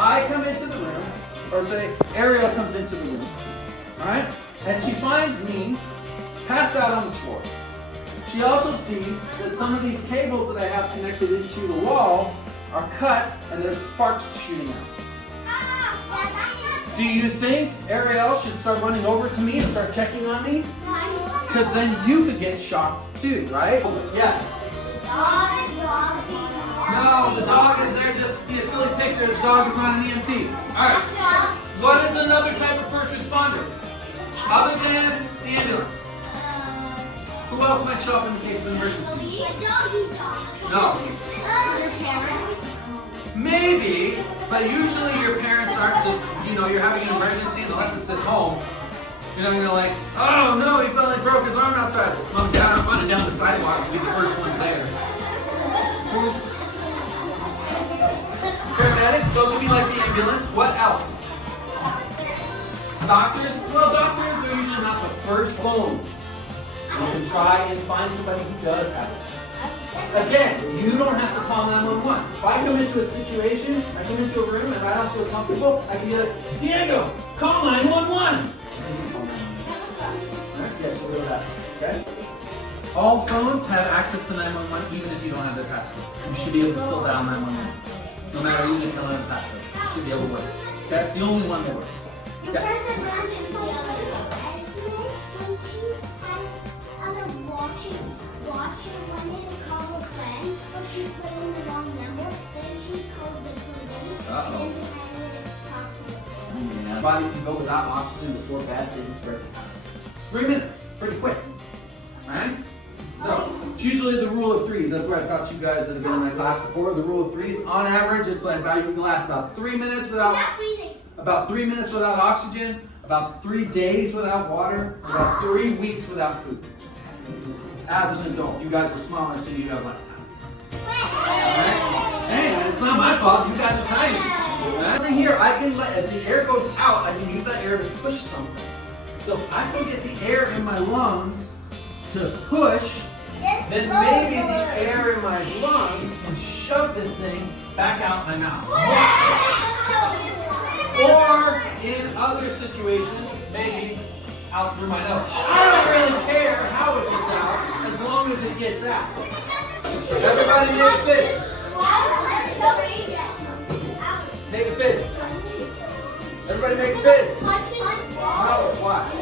I come into the room, or say Ariel comes into the room, alright? And she finds me passed out on the floor. She also sees that some of these cables that I have connected into the wall are cut and there's sparks shooting out. Do you think Ariel should start running over to me and start checking on me? Because then you could get shocked too, right? Yes. No, the dog is there just to be a silly picture. The dog is not an EMT. Alright. What is another type of first responder? Other than the ambulance? Who else might show up in the case of an emergency? No. Your parents? Maybe, but usually your parents aren't just, you're having an emergency unless it's at home. You're like, oh no, he fell and broke his arm outside. I'm running down the sidewalk to be the first ones there. Paramedics, those would be like the ambulance. What else? Doctors? Well, doctors are usually not the first phone. You can try and find somebody who does have it. Again, you don't have to call 911. If I come into a situation, I come into a room and I don't feel comfortable, I can be like, Diego, call 911. Yes, we'll do that. Okay? All phones have access to 911 even if you don't have their passcode. You should be able to still dial 911. No matter even if you don't have the passcode. You should be able to work. That's the only one that works. Yeah. Uh-oh. Yeah. Body can go without oxygen before bad things start to happen. 3 minutes, pretty quick. Alright? So, it's usually the rule of threes. That's what I taught you guys that have been in my class before. The rule of threes, on average, it's like about you can last about 3 minutes without oxygen, about 3 days without water, about 3 weeks without food. As an adult, you guys are smaller, so you have less time. Alright? Hey, it's not my fault. You guys are tiny. Right? Here, I can as the air goes out, I can use that air to push something. So if I can get the air in my lungs to push, then maybe the air in my lungs can shove this thing back out my mouth. Or in other situations, maybe out through my nose. I don't really care how it gets out, as long as it gets out. Everybody make a fist. Make a fist. Everybody make a fist. No, watch.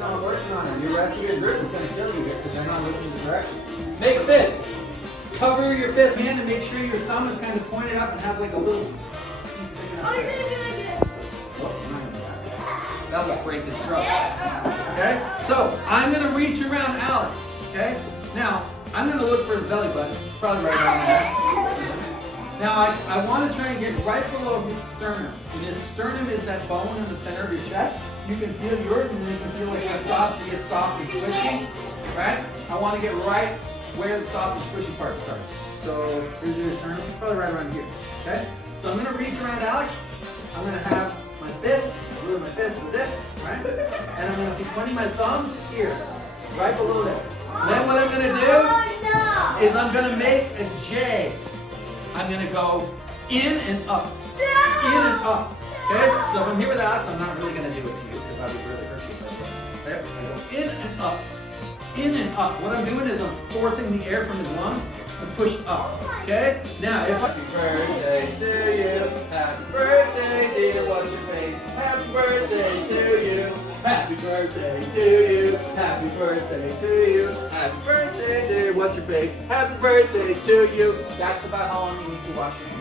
I'm working on it. Your rest of your group is going to kill you here because they're not listening to directions. Make a fist. Cover your fist hand and make sure your thumb is kind of pointed up and has like a little piece sticking out. Oh, you're going to do like this. Oh, you're not going to do that. That'll break his throat. Okay? So, I'm going to reach around Alex. Okay? Now, I'm going to look for his belly button. Probably right around there. Now, I want to try and get right below his sternum. And his sternum is that bone in the center of your chest. You can feel yours, and then you can feel like that soft, so it gets soft and squishy. Right? I want to get right where the soft and squishy part starts. So, here's your sternum. Probably right around here. Okay? So, I'm going to reach around Alex. I'm going to have my fist, move my fist with this, right? And I'm going to be pointing my thumb here, right below there. Then what I'm going to do is I'm going to make a J. I'm going to go in and up. In and up. Okay? So if I'm here with Alex, I'm not really going to do it to you because I would really hurt you. Okay? I go in and up. In and up. What I'm doing is I'm forcing the air from his lungs to push up. Okay? Now, if happy birthday to you. Happy birthday, dear. What's your face? Happy birthday to you. Happy birthday to you. Happy birthday to you. Happy birthday, dear. What's your face? Happy birthday to you. That's about how long you need to wash your hands.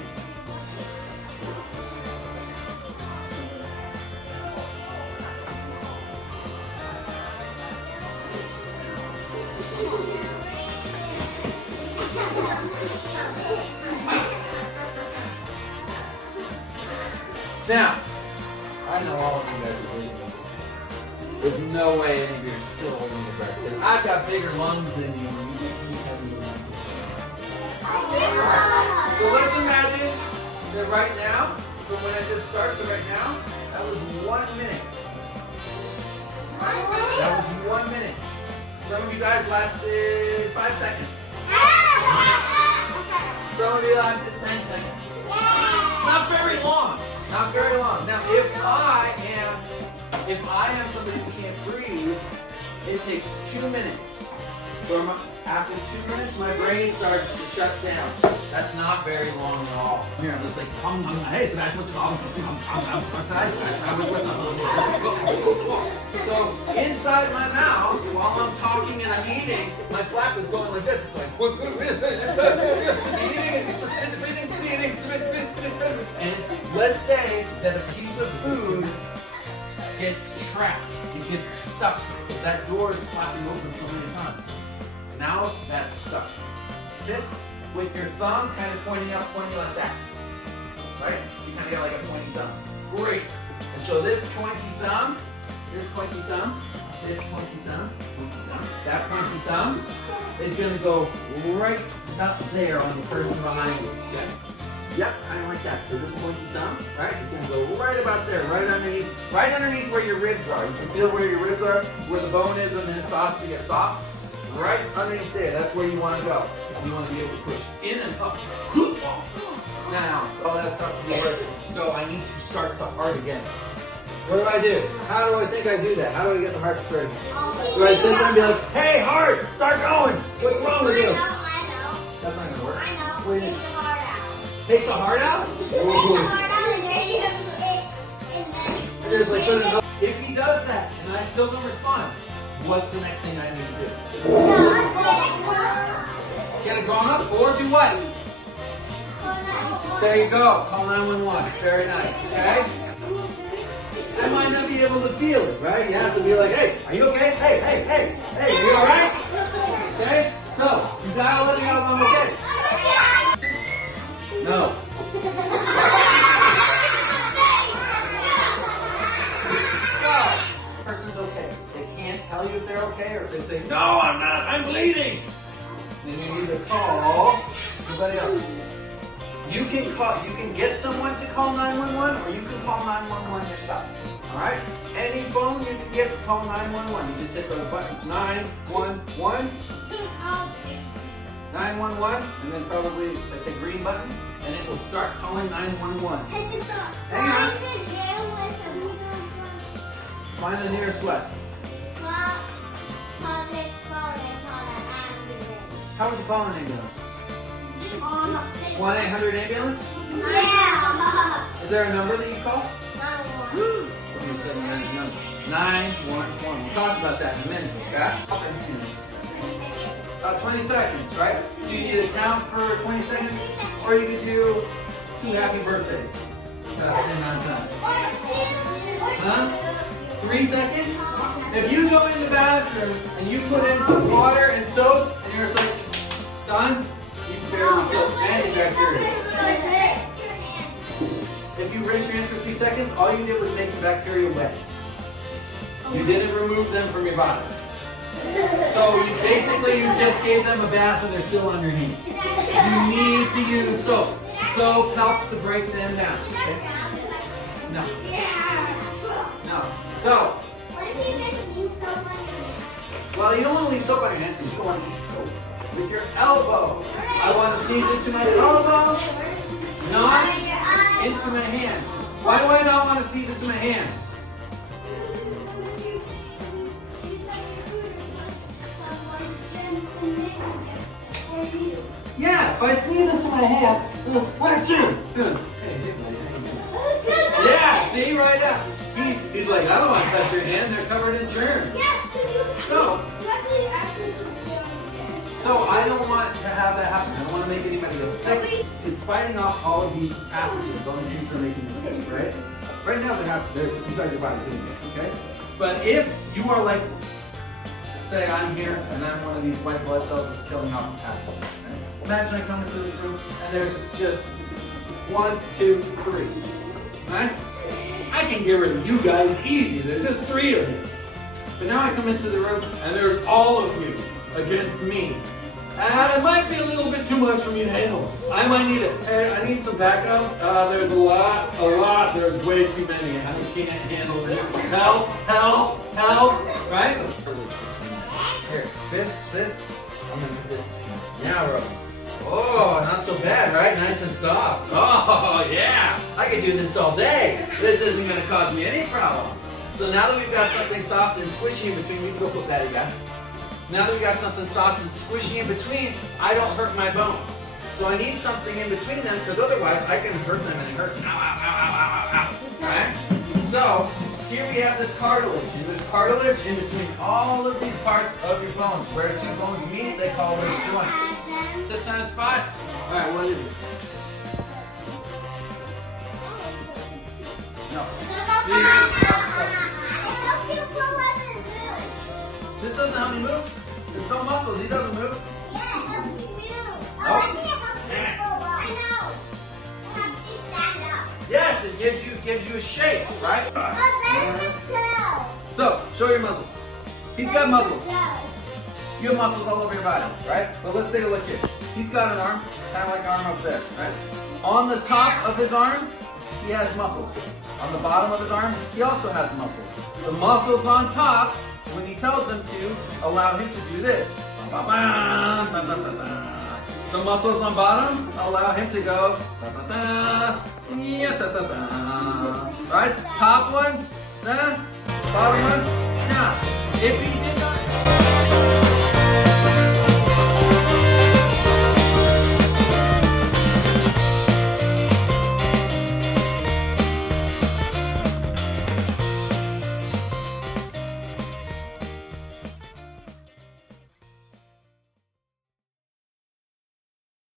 Now, I know all of you guys are breathing. There's no way any of you are still holding your breath. Because I've got bigger lungs than you, and you get to be heavier lungs. So let's imagine that right now, from when I said start to right now, that was 1 minute. That was 1 minute. Some of you guys lasted 5 seconds. Some of you lasted 10 seconds. Not very long. Not very long. Now, if I am somebody who can't breathe, it takes 2 minutes. After 2 minutes, my brain starts to shut down. That's not very long at all. Here, I'm just like, hey, Sebastian, what's up? What's that, Sebastian? What's up? So, inside my mouth, while I'm talking and I'm eating, my flap is going like this. It's like, and let's say that a piece of food gets trapped. It gets stuck because that door is flapping open so many times. Now that's stuck. This with your thumb kind of pointing up, pointing like that. Right? So you kind of get like a pointy thumb. Great. And so this pointy thumb, this pointy thumb, this pointy thumb, that pointy thumb is going to go right up there on the person behind you. Okay? Yep, kind of like that. So this pointy thumb, right, is going to go right about there, right underneath where your ribs are. You can feel where your ribs are, where the bone is, and then it starts to get soft. Right underneath there, that's where you want to go. You want to be able to push in and up. Now, all that stuff to be working. So I need to start the heart again. What do? How do I think I do that? How do I get the heart started? Do I sit there and be like, hey, heart, start going. What's wrong with you? I know. That's not going to work. I know. Take the heart out. Take the heart out? Take the heart out and then you have And just like, put it in. If he does that and I still don't respond, what's the next thing I need to do? Get it grown up or do what? There you go. Call 911. Very nice. Okay? I might not be able to feel it, right? You have to be like, hey, are you okay? Hey, are you alright? Okay? So, you gotta let me know if I'm okay. No. Person's okay. They can't tell you if they're okay, or if they say, no, I'm not, I'm bleeding. Then you need to call somebody else. You can get someone to call 911, or you can call 911 yourself. All right? Any phone you can get to call 911. You just hit those buttons, 911, 911, and then probably like the green button, and it will start calling 911. Hang on. Find the nearest what? How would you call an ambulance? 1-800-AMBULANCE? Yeah. Is there a number that you call? Somebody said there's a number. 911. We'll talk about that in a minute, okay? 20 seconds, right? So you either count for 20 seconds, or you could do 2 happy birthdays. About the same amount of time. Huh? 3 seconds? If you go in the bathroom and you put in water and soap and you're just like, done, you can barely kill antibacterial. If you rinse your hands for 3 seconds, all you did was make the bacteria wet. You didn't remove them from your body. So you just gave them a bath and they're still on your hands. You need to use soap. Soap helps to break them down. Okay? No. No. So, well, you don't want to leave soap on your hands because you don't want to eat soap. With your elbow, I want to sneeze into my elbow, not into my hand. Why do I not want to sneeze into my hands? Yeah, if I sneeze into my hand, what are you? Yeah, see, right there. He's like, I don't want to touch your hand, they're covered in germs. So I don't want to have that happen. I don't want to make anybody else sick. It's fighting off all of these pathogens, all these things that are making you sick, right? Right now they're inside your body, okay? But if you are like, say I'm here and I'm one of these white blood cells that's killing off the pathogens. Okay? Imagine I come into this room and there's just 1, 2, 3. Right? I can get rid of you guys easy. There's just 3 of you. But now I come into the room and there's all of you against me. And it might be a little bit too much for me to handle. I might need it. Hey, I need some backup. There's a lot. There's way too many. I can't handle this. Help, right? Here, fist. I'm gonna put it. Now rub. Oh, not so bad, right? Nice and soft. Oh, yeah. I could do this all day. This isn't gonna cause me any problems. So now that we've got something soft and squishy in between, you can go put that again. Now that we got something soft and squishy in between, I don't hurt my bones. So I need something in between them because otherwise I can hurt them and it hurts. Ow, ow, ow, ow, ow, ow. Right? So here we have this cartilage. And there's cartilage in between all of these parts of your bones. Where two bones meet, they call those joints. This times 5? Alright, what is it? No. This doesn't help me move. There's no muscles. He doesn't move. Yes, it gives you a shape, right? So, show your muscles. He's got muscles. You have muscles all over your body, right? But let's take a look here. He's got an arm, kind of like an arm up there, right? On the top of his arm, he has muscles. On the bottom of his arm, he also has muscles. The muscles on top, when he tells them to, allow him to do this. The muscles on bottom allow him to go. Right? Top ones, bottom ones, nah. If he did